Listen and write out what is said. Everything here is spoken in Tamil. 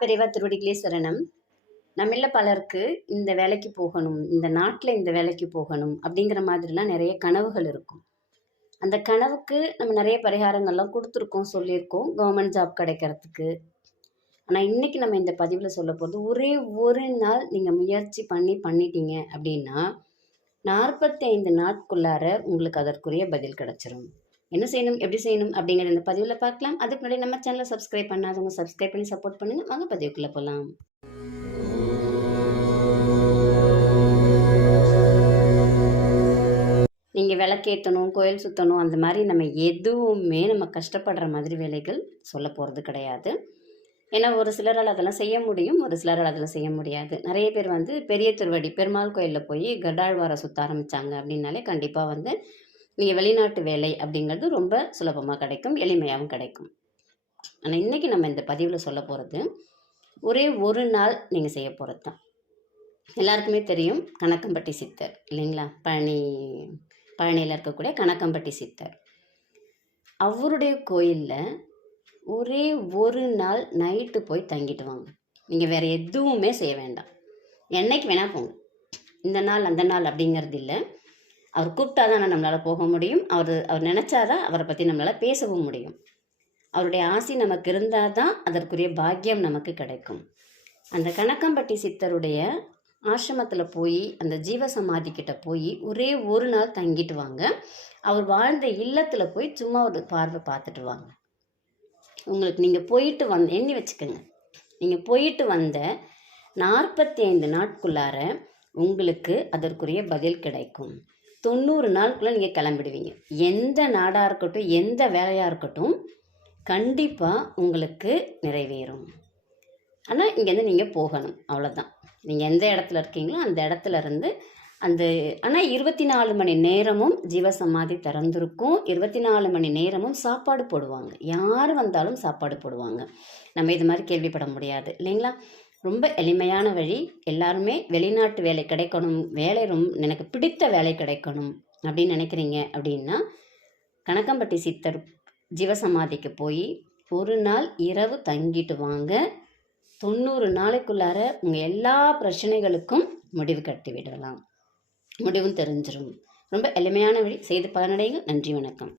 பெரியவா திருவடிகளே சரணம். நம்மள பலருக்கு இந்த வேலைக்கு போகணும், இந்த நாட்டில் இந்த வேலைக்கு போகணும் அப்படிங்கிற மாதிரிலாம் நிறைய கனவுகள் இருக்கும். அந்த கனவுக்கு நம்ம நிறைய பரிகாரங்கள்லாம் கொடுத்துருக்கோம், சொல்லியிருக்கோம் கவர்மெண்ட் ஜாப் கிடைக்கிறதுக்கு. ஆனால் இன்னைக்கு நம்ம இந்த பதிவில் சொல்ல போகிறது, ஒரே ஒரு நாள் நீங்கள் முயற்சி பண்ணிட்டீங்க அப்படின்னா 45 நாட்குள்ளார உங்களுக்கு அதற்குரிய பதில் கிடைச்சிரும். என்ன செய்யணும், எப்படி செய்யணும் அப்படிங்கிற இந்த பதிவில் பார்க்கலாம். அதுக்கு முன்னாடி நம்ம சேனலை சப்ஸ்கிரைப் பண்ணாதவங்க சப்ஸ்கிரைப் பண்ணி சப்போர்ட் பண்ணுங்கள். வாங்க பதிவுக்குள்ளே போகலாம். நீங்கள் விளக்கேற்றணும், கோயில் சுற்றணும், அந்த மாதிரி நம்ம எதுவுமே நம்ம கஷ்டப்படுற மாதிரி வேலைகள் சொல்ல போகிறது கிடையாது. ஏன்னா ஒரு சிலரால் அதெல்லாம் செய்ய முடியும், ஒரு சிலரால் அதெல்லாம் செய்ய முடியாது. நிறைய பேர் பெரிய திருவடி பெருமாள் கோயிலில் போய் கடாழ்வாரை சுற்ற ஆரம்பித்தாங்க அப்படின்னாலே கண்டிப்பாக நீங்கள் வெளிநாட்டு வேலை அப்படிங்கிறது ரொம்ப சுலபமாக கிடைக்கும், எளிமையாகவும் கிடைக்கும். ஆனால் இன்றைக்கி நம்ம இந்த பதிவில் சொல்ல போகிறது ஒரே ஒரு நாள் நீங்கள் செய்ய போகிறது தான். எல்லாருக்குமே தெரியும் கணக்கம்பட்டி சித்தர் இல்லைங்களா? பழனியில் இருக்கக்கூடிய கணக்கம்பட்டி சித்தர். அவருடைய கோயிலில் ஒரே ஒரு நாள் நைட்டு போய் தங்கிட்டு வாங்க. நீங்கள் வேறு எதுவுமே செய்ய வேண்டாம். என்னைக்கு வேணால் போங்க. இந்த நாள் அந்த நாள் அப்படிங்கிறது இல்லை. அவர் கூப்பிட்டா தான் நம்மளால் போக முடியும். அவர் நினச்சாதான் அவரை பற்றி நம்மளால் பேசவும் முடியும். அவருடைய ஆசி நமக்கு இருந்தால் தான் அதற்குரிய பாக்கியம் நமக்கு கிடைக்கும். அந்த கணக்கம்பட்டி சித்தருடைய ஆசிரமத்தில் போய் அந்த ஜீவசமாதிக்கிட்ட போய் ஒரே ஒரு நாள் தங்கிட்டு வாங்க. அவர் வாழ்ந்த இல்லத்தில் போய் சும்மா ஒரு பார்வை பார்த்துட்டு வாங்க. உங்களுக்கு நீங்கள் போயிட்டு எண்ணி வச்சுக்கோங்க. நீங்கள் போயிட்டு வந்த 45 நாட்குள்ளார உங்களுக்கு அதற்குரிய பதில் கிடைக்கும். 90 நாளுக்குள்ளே நீங்கள் கிளம்பிடுவீங்க. எந்த நாடாக இருக்கட்டும், எந்த வேலையாக இருக்கட்டும், கண்டிப்பாக உங்களுக்கு நிறைவேறும். ஆனால் இங்கேருந்து நீங்கள் போகணும், அவ்வளோதான். நீங்கள் எந்த இடத்துல இருக்கீங்களோ அந்த இடத்துல இருந்து ஆனால் 24 மணி நேரமும் ஜீவசமாதி திறந்திருக்கும். 24 மணி நேரமும் சாப்பாடு போடுவாங்க. யார் வந்தாலும் சாப்பாடு போடுவாங்க. நம்ம இது மாதிரி கேள்விப்பட முடியாது இல்லைங்களா? ரொம்ப எளிமையான வழி. எல்லாருமே வெளிநாட்டு வேலை கிடைக்கணும், எனக்கு பிடித்த வேலை கிடைக்கணும் அப்படின்னு நினைக்கிறீங்க அப்படின்னா கணக்கம்பட்டி சித்தர் ஜீவசமாதிக்கு போய் ஒரு நாள் இரவு தங்கிட்டு வாங்க. 90 நாளைக்குள்ளார உங்கள் எல்லா பிரச்சனைகளுக்கும் முடிவு கட்டி விடலாம். முடிவும் தெரிஞ்சிடும். ரொம்ப எளிமையான வழி. செய்து பலனடையுங்கள். நன்றி, வணக்கம்.